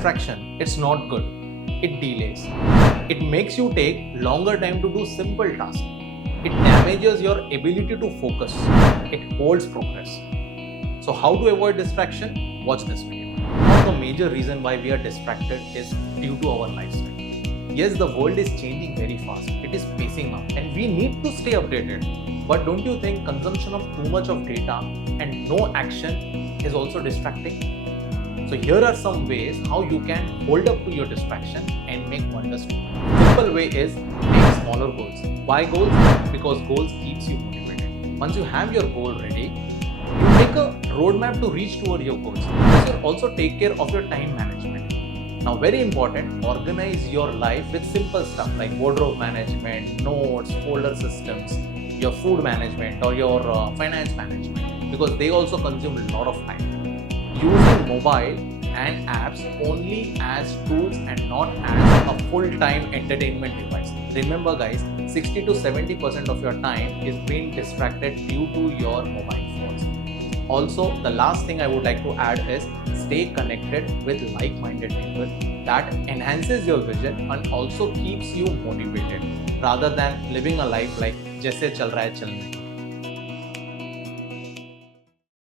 distraction, it's not good. It delays. It makes you take longer time to do simple tasks. It damages your ability to focus. It holds progress. So how to avoid distraction? Watch this video. One of the major reason why we are distracted is due to our lifestyle. Yes, the world is changing very fast. It is pacing up and we need to stay updated. But don't you think consumption of too much of data and no action is also distracting? So here are some ways how you can hold up to your distraction and make wonders too. Simple way is make smaller goals. Why goals? Because goals keeps you motivated. Once you have your goal ready, you make a roadmap to reach toward your goals. This will also take care of your time management. Now very important, organize your life with simple stuff like wardrobe management, notes, folder systems, your food management or your finance management, because they also consume a lot of time. Using mobile and apps only as tools and not as a full-time entertainment device. Remember guys, 60 to 70% of your time is being distracted due to your mobile phones. Also, the last thing I would like to add is stay connected with like-minded people. That enhances your vision and also keeps you motivated rather than living a life like जैसे चल रहा है चलने.